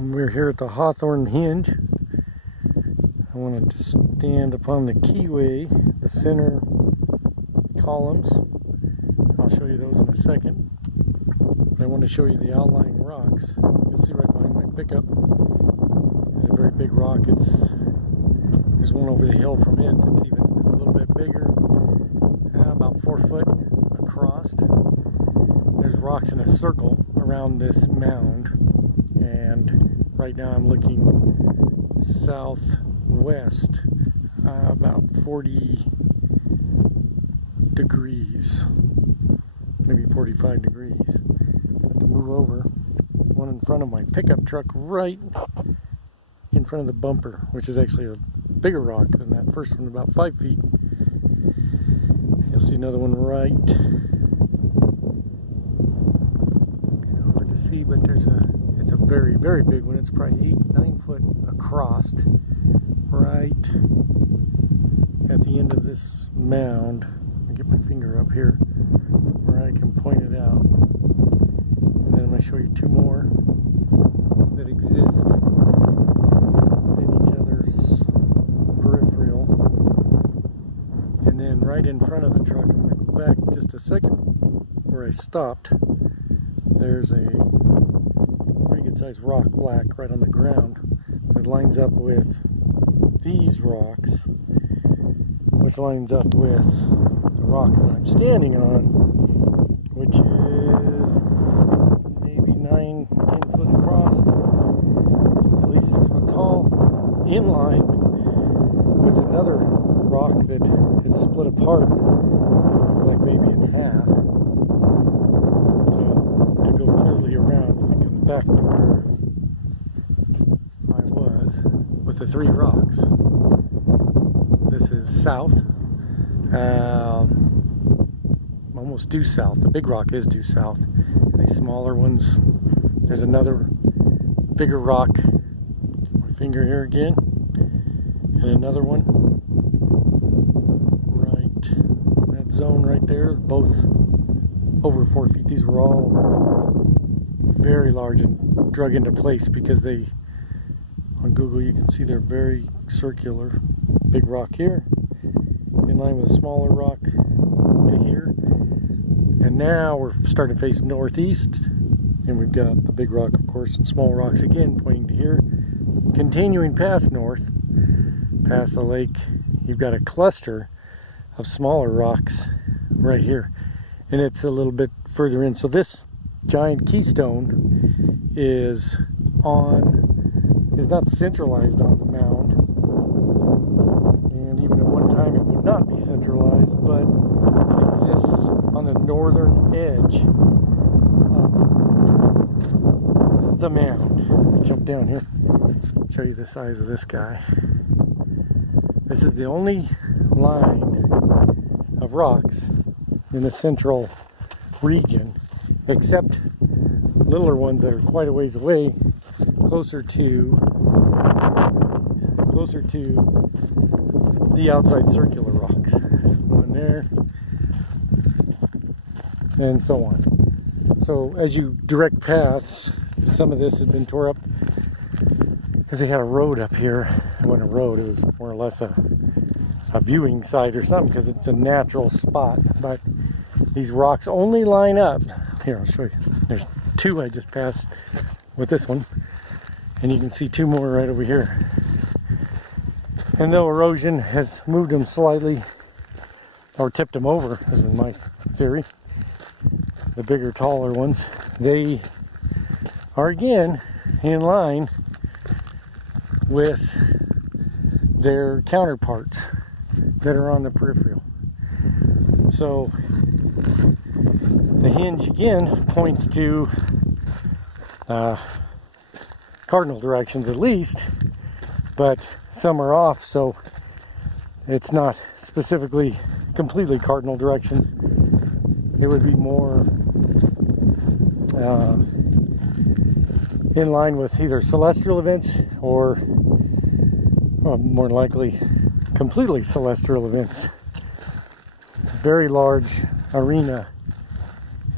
We're here at the Hawthorne Henge. I want to stand upon the keyway, the center columns. I'll show you those in a second. But I want to show you the outlying rocks. You'll see right behind my pickup is a very big rock. There's one over the hill from it that's even a little bit bigger, about 4 foot across. There's rocks in a circle around this mound, and right now I'm looking southwest, about 40 degrees, maybe 45 degrees. I have to move over one in front of my pickup truck, right in front of the bumper, which is actually a bigger rock than that first one, about 5 feet. You'll see another one right. Hard to see, but it's a very, very big one. It's probably 8-9 foot across, right at the end of this mound. I'll get my finger up here where I can point it out. And then I'm going to show you two more that exist within each other's peripheral. And then right in front of the truck, I'm going to go back just a second where I stopped. There's a pretty good sized rock, black, right on the ground that lines up with these rocks, which lines up with the rock that I'm standing on, which is maybe 9-10 foot across, at least 6 foot tall, in line with another rock that had split apart, like maybe in half, to go clearly around and come back to where I was with the three rocks. This is south, almost due south. The big rock is due south. And these smaller ones, there's another bigger rock, my finger here again, and another one right in that zone right there, both over 4 feet. These were all very large and drug into place because on Google you can see they're very circular. Big rock here, in line with a smaller rock to here. And now we're starting to face northeast, and we've got the big rock, of course, and small rocks again pointing to here. Continuing past north, past the lake, you've got a cluster of smaller rocks right here, and it's a little bit further in. So this giant keystone is not centralized on the mound, and even at one time it would not be centralized, but it exists on the northern edge of the mound. Jump down here, show you the size of this guy. This is the only line of rocks in the central region, except littler ones that are quite a ways away, closer to the outside circular rocks. One there, and so on. So as you direct paths, some of this has been tore up because they had a road up here. It wasn't a road, it was more or less a viewing site or something, because it's a natural spot. But these rocks only line up. Here, I'll show you. There's two I just passed with this one, and you can see two more right over here. And though erosion has moved them slightly, or tipped them over, this is my theory, the bigger, taller ones, they are again in line with their counterparts that are on the peripheral. So the hinge again points to cardinal directions at least, but some are off, so it's not specifically completely cardinal directions. It would be more in line with either celestial events or more likely completely celestial events. Very large arena,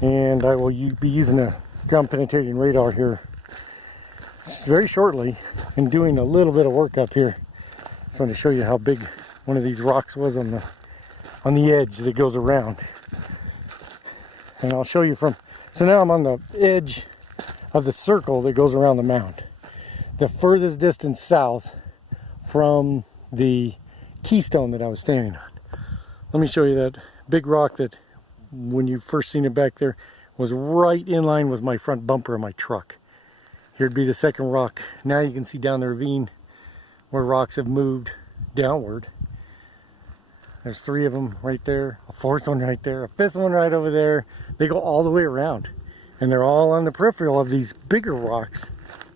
and I will be using a ground penetrating radar here very shortly and doing a little bit of work up here. Just wanted to show you how big one of these rocks was on the edge that goes around. And I'll show you from, so now I'm on the edge of the circle that goes around the mound. The furthest distance south from the keystone that I was standing on. Let me show you that big rock that, when you first seen it back there, was right in line with my front bumper of my truck. Here'd be the second rock. Now you can see down the ravine where rocks have moved downward. There's 3 of them right there, a 4th one right there, a 5th one right over there. They go all the way around, and they're all on the peripheral of these bigger rocks.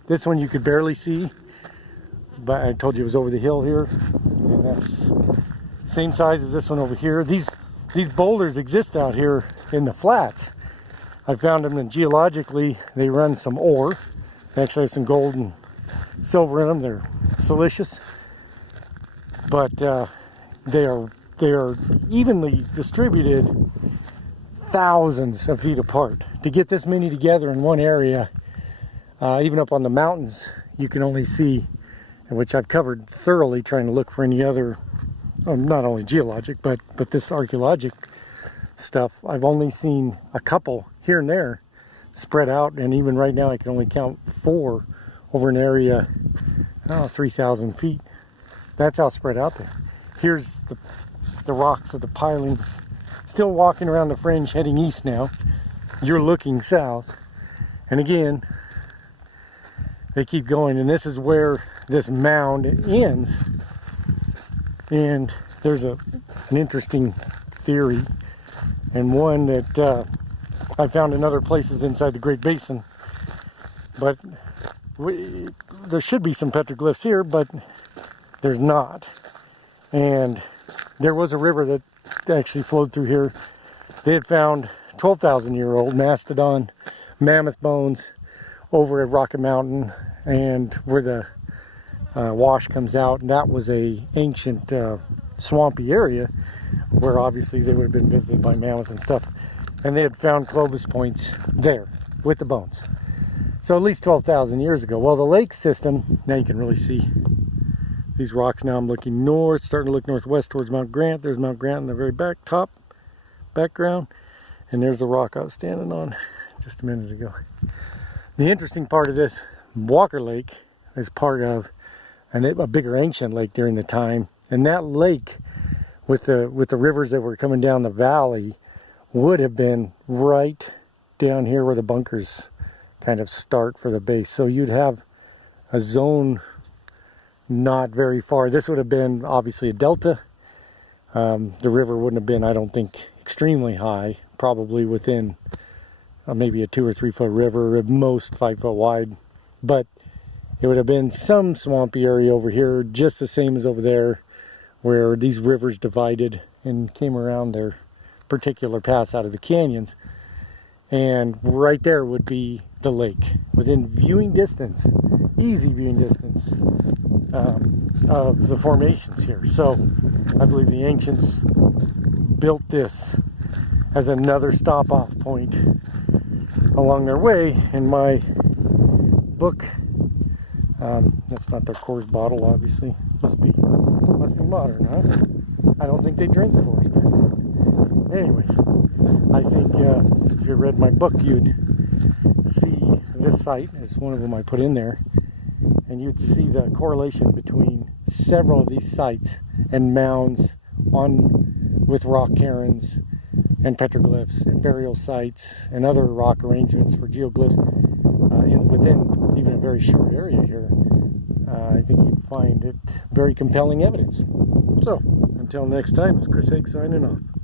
This one you could barely see, but I told you it was over the hill here, and that's same size as this one over here. These boulders exist out here in the flats. I found them, and geologically they run some ore. They actually have some gold and silver in them. They're silicious, but they are evenly distributed, thousands of feet apart. To get this many together in one area, even up on the mountains, you can only see, which I've covered thoroughly trying to look for any other, not only geologic, but this archaeologic stuff. I've only seen a couple here and there spread out, and even right now I can only count 4 over an area, 3,000 feet. That's how spread out there. Here's the rocks of the pilings. Still walking around the fringe, heading east now. You're looking south. And again, they keep going, and this is where this mound ends. And there's an interesting theory, and one that I found in other places inside the Great Basin. But there should be some petroglyphs here, but there's not. And there was a river that actually flowed through here. They had found 12,000-year-old mastodon mammoth bones over at Rocket Mountain, and where the wash comes out, and that was a ancient swampy area where obviously they would have been visited by mammoths and stuff, and they had found Clovis points there with the bones. So at least 12,000 years ago. Well, the lake system, now you can really see these rocks. Now I'm looking north, starting to look northwest towards Mount Grant. There's Mount Grant in the very background, and there's the rock I was standing on just a minute ago. The interesting part of this, Walker Lake is part of a bigger ancient lake during the time, and that lake with the rivers that were coming down the valley would have been right down here where the bunkers kind of start for the base. So you'd have a zone not very far. This would have been obviously a delta. The river wouldn't have been, I don't think, extremely high, probably within maybe a 2 or 3 foot river, at most 5 foot wide, but it would have been some swampy area over here, just the same as over there, where these rivers divided and came around their particular paths out of the canyons. And right there would be the lake, within viewing distance, easy viewing distance of the formations here. So I believe the ancients built this as another stop-off point along their way. In my book, that's not their Coors bottle, obviously. Must be modern, huh? I don't think they drink Coors back then. Anyway, I think if you read my book, you'd see this site as one of them I put in there, and you'd see the correlation between several of these sites and mounds with rock cairns and petroglyphs and burial sites and other rock arrangements for geoglyphs within even a very short area here. I think you'd find it very compelling evidence. So, until next time, it's Chris Haig signing off.